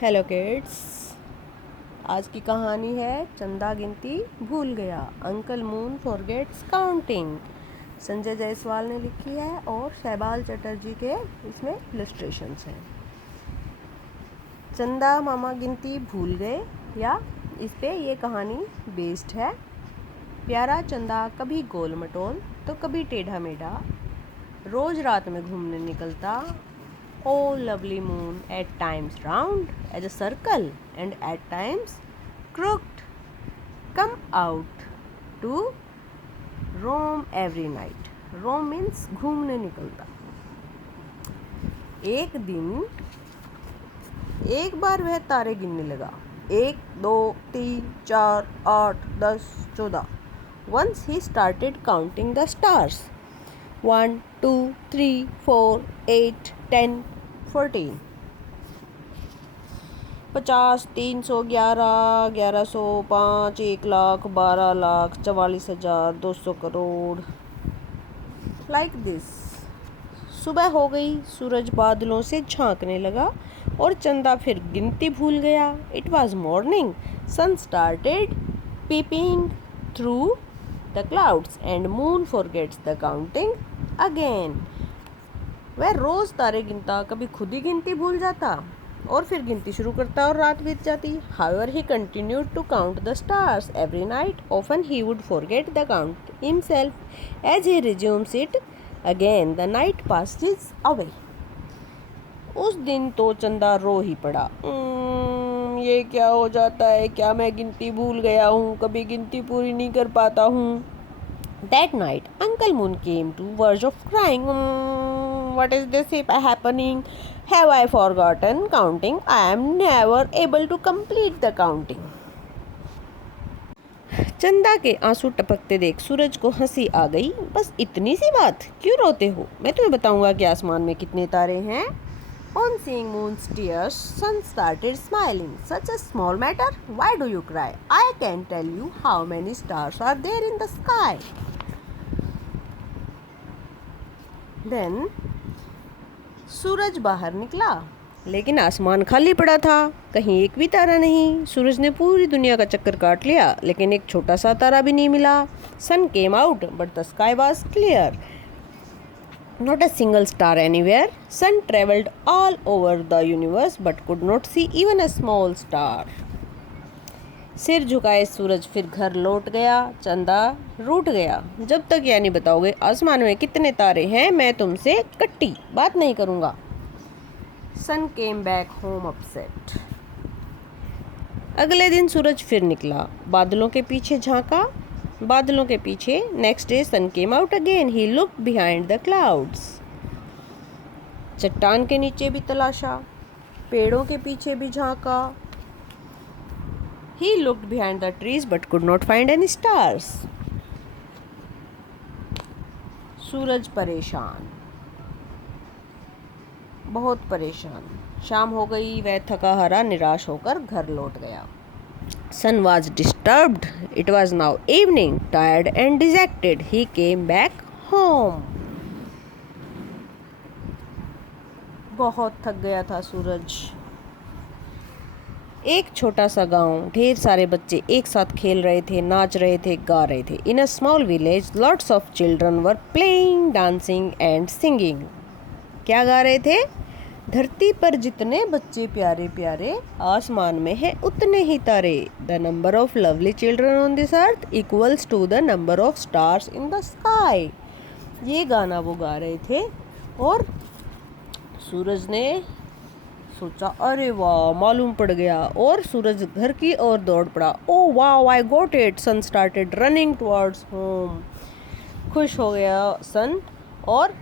Hello kids. आज की कहानी है चंदा गिनती भूल गया, uncle moon forgets counting. Sanjay Jaiswal ने लिखी है और शहबाल चटर्जी के इसमें इलस्ट्रेशंस हैं। चंदा मामा गिनती भूल गए, या इस पे ये कहानी बेस्ड है। प्यारा चंदा कभी गोल मटोल तो कभी टेढ़ा मेढ़ा, रोज रात में घूमने निकलता। Oh lovely moon, at times round as a circle and at times crooked, come out to roam every night. Roam means घूमने निकलता। एक दिन एक बार वह तारे गिनने लगा। 1, 2, 3, 4, 8, 10, 14. Once he started counting the stars. 1, 2, 3, 4, 8, 10, 14. 50, 311, 1100, 5, 1,00,000, 12,00,000, 44,000, 200 crore. Like this. सुबह हो गई, सूरज बादलों से झांकने लगा और चंदा फिर गिनती भूल गया। It was morning. Sun started peeping through the clouds and moon forgets the counting again. वह रोज तारे गिनता, कभी खुद ही गिनती भूल जाता और फिर गिनती शुरू करता और रात बीत जाती। However, he continued to count the stars every night. Often he would forget the count himself. As he resumes it again, the night passes away. उस दिन तो चंदा रो ही पड़ा। ये क्या हो जाता है? क्या मैं गिनती भूल गया हूँ? कभी गिनती पूरी नहीं कर पाता हूँ। That night, Uncle Moon came to verge of crying. What is this happening? Have I forgotten counting? I am never able to complete the counting. चंदा के आंसू टपकते देख सूरज को हंसी आ गई। बस इतनी सी बात, क्यों रोते हो? मैं तुम्हें बताऊंगा कि आसमान में कितने तारे हैं। On seeing moon's tears, sun started smiling. Such a small matter. Why do you cry? I can tell you how many stars are there in the sky. Then सूरज बाहर निकला, लेकिन आसमान खाली पड़ा था, कहीं एक भी तारा नहीं। सूरज ने पूरी दुनिया का चक्कर काट लिया, लेकिन एक छोटा सा तारा भी नहीं मिला। Sun came out but the sky was clear. Not a single star anywhere. Sun traveled all over the universe but could not see even a small star. सिर झुकाए सूरज फिर घर लौट गया। चंदा रूठ गया। जब तक यानी बताओगे आसमान में कितने तारे हैं, मैं तुमसे कट्टी बात नहीं करूँगा। सन केम बैक होम अपसेट. अगले दिन सूरज फिर निकला, बादलों के पीछे झांका। बादलों के पीछे next day sun came out again. He looked behind the clouds. चट्टान के नीचे भी तलाशा, पेड़ों के पीछे भी झांका. He looked behind the trees but could not find any stars. सूरज परेशान, बहुत परेशान. शाम हो गई, वह थका हारा निराश होकर घर लौट गया. Sun was disturbed. It was now evening. Tired and dejected, he came back home. बहुत थक गया था सूरज. एक छोटा सा गांव, ढेर सारे बच्चे एक साथ खेल रहे थे, नाच रहे थे, गा रहे थे. In a small village lots of children were playing, dancing and singing. क्या गा रहे थे? धरती पर जितने बच्चे प्यारे प्यारे, आसमान में है उतने ही तारे. The number of lovely children on this earth equals to the number of stars in the sky. ये गाना वो गा रहे थे और सूरज ने सोचा, अरे वाह, मालूम पड़ गया. और सूरज घर की ओर दौड़ पड़ा. ओ वाह, I got it. Sun started running towards home. खुश हो गया सन और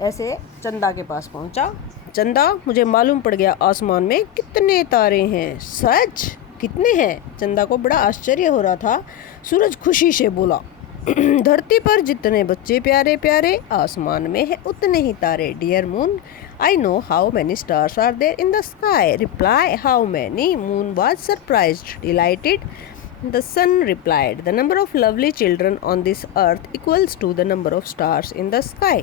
ऐसे चंदा के पास पहुंचा. चंदा, मुझे मालूम पड़ गया आसमान में कितने तारे हैं. सच? कितने हैं? चंदा को बड़ा आश्चर्य हो रहा था. सूरज खुशी से बोला, धरती पर जितने बच्चे प्यारे प्यारे, आसमान में है उतने ही तारे. Dear moon, I know how many stars are there in the sky. Reply, how many? Moon was surprised, delighted. The sun replied, the number of lovely children on this earth equals to the number of stars in the sky.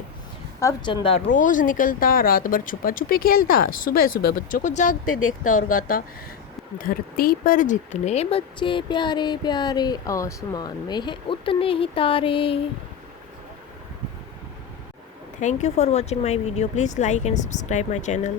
अब चंदा रोज निकलता, रात भर छुपा छुपी खेलता, सुबह सुबह बच्चों को जागते देखता और गाता, धरती पर जितने बच्चे प्यारे प्यारे, आसमान में हैं उतने ही तारे। Thank you for watching my video. Please like and subscribe my channel.